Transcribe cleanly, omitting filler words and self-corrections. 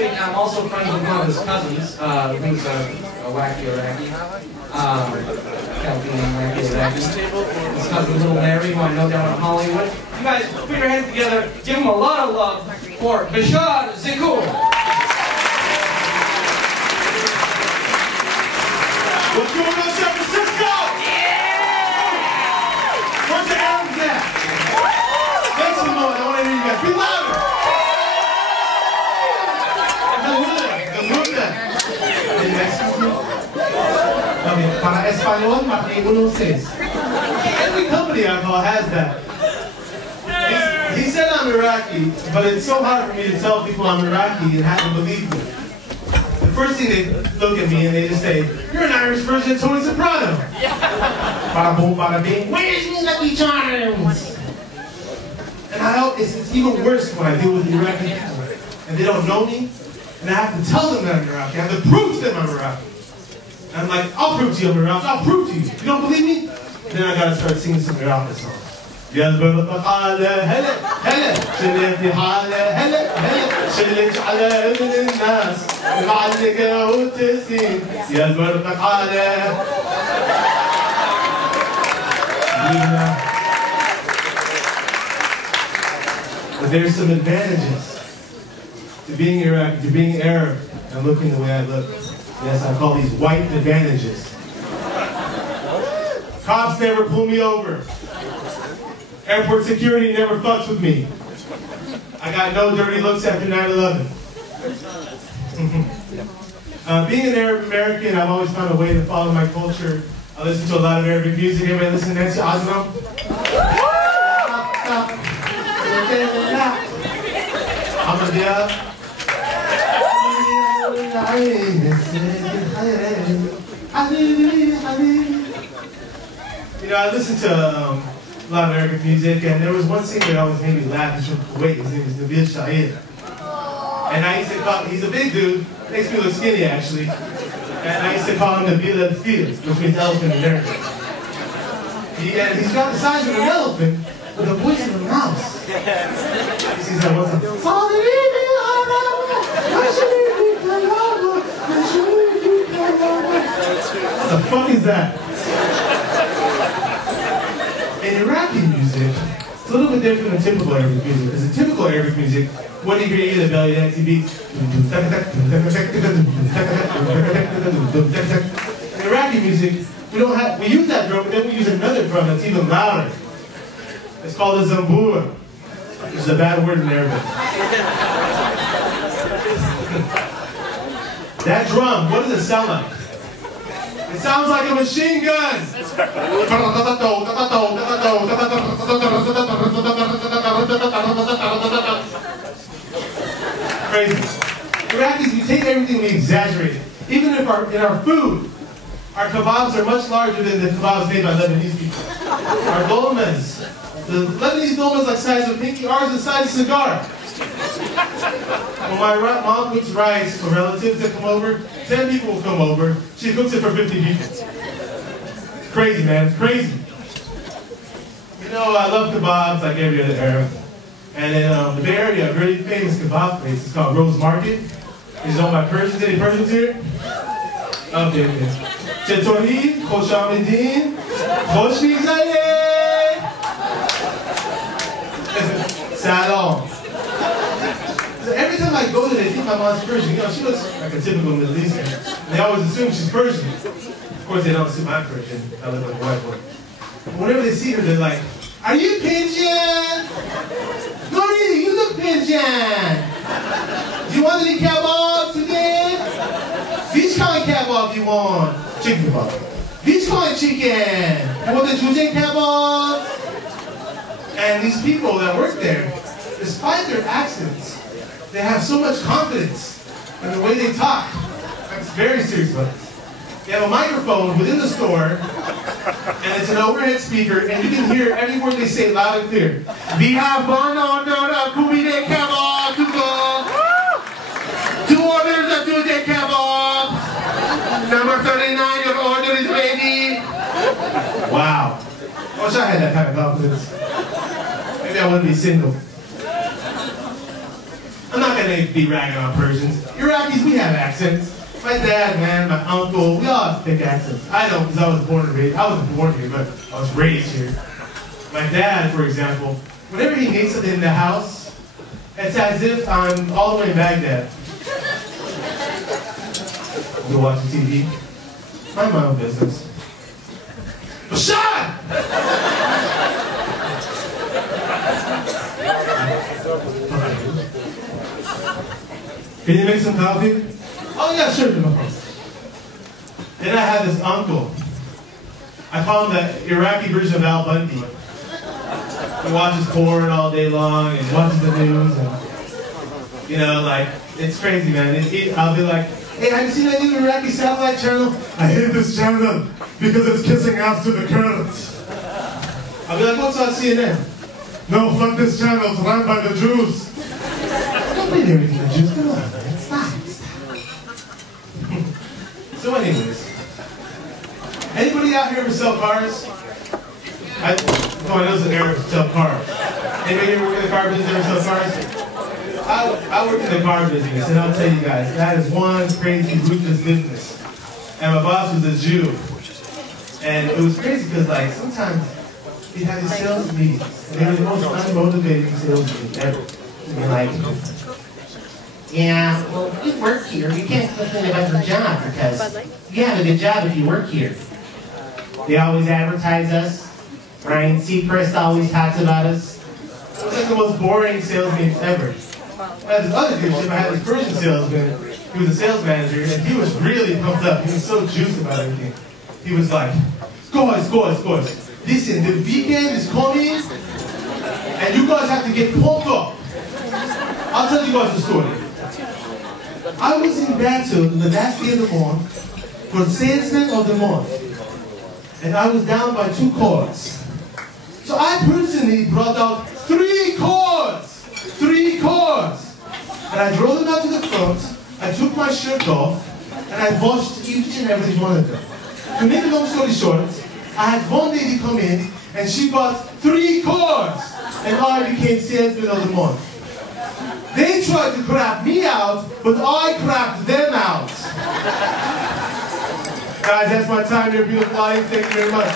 actually, I'm also friends with one of his cousins, who's a wacky Iraqi. Wacky Iraqi. His cousin, Little Larry, who I know down in Hollywood. You guys, put your hands together, give him a lot of love for Bashar Zikur. What's going on, San Francisco? Yeah! Where's the Arabs at? Make some noise. I want to hear you guys. Be louder. Okay, para Español, Martin 16. Every company I call has that. He said I'm Iraqi, but it's so hard for me to tell people I'm Iraqi and have them believe me. The first thing they look at me and they just say, "You're an Irish version of Tony Soprano." Bada boom, bada bing. Where's me Lucky Charms? And it's even worse when I deal with Iraqi people and they don't know me, and I have to tell them that I'm Iraqi. I have to prove to them I'm Iraqi. And I'm like, I'll prove to you I'm Iraqi. I'll prove to you. You don't believe me? Then I gotta start singing some Iraqi songs. يلبرق على هلا هلا شلت حالة هلا هلا شلت على ابن الناس معلقة وتسين يلبرق على. But there's some advantages to being Iraqi, to being Arab, and looking the way I look. Yes, I call these white advantages. Cops never pull me over. Airport security never fucks with me. I got no dirty looks after 9/11. Being an Arab American, I've always found a way to follow my culture. I listen to a lot of Arabic music. Everybody listen to Nancy Osram? You know, I listen to a lot of Arabic music, and there was one singer that always made me laugh. He's from Kuwait. His name is Nabil Shahid. And I used to call him, he's a big dude, makes me look skinny actually. And I used to call him Nabil al-Fil, which means elephant in Arabic. He's got the size of an elephant, with the voice of a mouse. He says that once. What the fuck is that? In Iraqi music, it's a little bit different than typical Arabic music. Because in typical Arabic music, what do you hear the belly dancing beats? In Iraqi music, we use that drum, but then we use another drum that's even louder. It's called a zambur, which is a bad word in Arabic. That drum, what does it sound like? It sounds like a machine gun! Crazy. Iraqis, we take everything, we exaggerate it. Even if in our food, our kebabs are much larger than the kebabs made by Lebanese people. Our dolmas, the Lebanese dolma is like the size of pinky, ours is the size of a cigar. When my mom cooks rice for relatives that come over, 10 people will come over. She cooks it for 50 people. It's crazy, man. It's crazy. You know, I love kebabs like every other Arab. And in the Bay Area, a very famous kebab place. It's called Rose Market. It's owned by Persians. Any Persians here? Okay, okay. Chetori, Khosh Ahmedin, Khosh Migzareh. Salam. So every time I go there, they think my mom's Persian. You know, she looks like a typical Middle Eastern. And they always assume she's Persian. Of course, they don't assume I'm Persian. I look like a white boy. But whenever they see her, they're like, "Are you Persian? No, really, you look Persian. Do you want any kebab today? Which kind of kebab do you want? Chicken kebab. Which kind of chicken? You want the jujin kebab?" And these people that work there, despite their accents, they have so much confidence in the way they talk. That's very serious about this. They have a microphone within the store, and it's an overhead speaker, and you can hear every word they say loud and clear. We have one order of kubide kebab to go. 2 orders of jujin kebab. Number 39, your order is ready. Wow. I wish I had that kind of confidence. Maybe I wouldn't be single. I'm not gonna gonna be ragging on Persians. Iraqis, we have accents. My dad, man, my uncle, we all have thick accents. I don't, because I was born and raised. I wasn't born here, but I was raised here. My dad, for example, whenever he makes something in the house, it's as if I'm all the way in Baghdad. You're watching TV. Mind my own business. Bashad! Can you make some coffee? Oh yeah, sure, no problem. Then I had this uncle. I call him the Iraqi version of Al Bundy. He watches porn all day long and watches the news and, you know, like, it's crazy, man. I'll be like, hey, have you seen that new Iraqi satellite channel? I hate this channel because it's kissing ass to the Kurds. I'll be like, what's on CNN? No, fuck this channel, it's run by the Jews. Don't be there with the Jews, come on, man, stop. So anyways, anybody out here ever sell cars? I know it's an Arab to sell cars. Anybody ever work in the car business ever sell cars? I work in the car business, and I'll tell you guys, that is one crazy, ruthless business. And my boss was a Jew. And it was crazy because, like, sometimes we had these sales meetings, and they were the most unmotivating sales meetings ever. You're like, yeah, well, if you work here, you can't complain about your job because you have a good job if you work here. They always advertise us. Ryan Seacrest always talks about us. It was like the most boring sales meetings ever. I had this other dealership, I had this Persian salesman. He was a sales manager, and he was really pumped up. He was so juiced about everything. He was like, guys. Listen, the weekend is coming, and you guys have to get pumped up. I'll tell you guys the story. I was in Battle the last day of the month for Salesman of the Month, and I was down by 2 cards. So I personally brought out 3 cards! 3 cards! And I drove them out to the front, I took my shirt off, and I washed each and every one of them. To make a long story short, I had one lady come in, and she bought 3 cards, and I became Salesman of the Month. They tried to crap me out, but I crapped them out. Guys, that's my time here, beautiful audience. Thank you very much.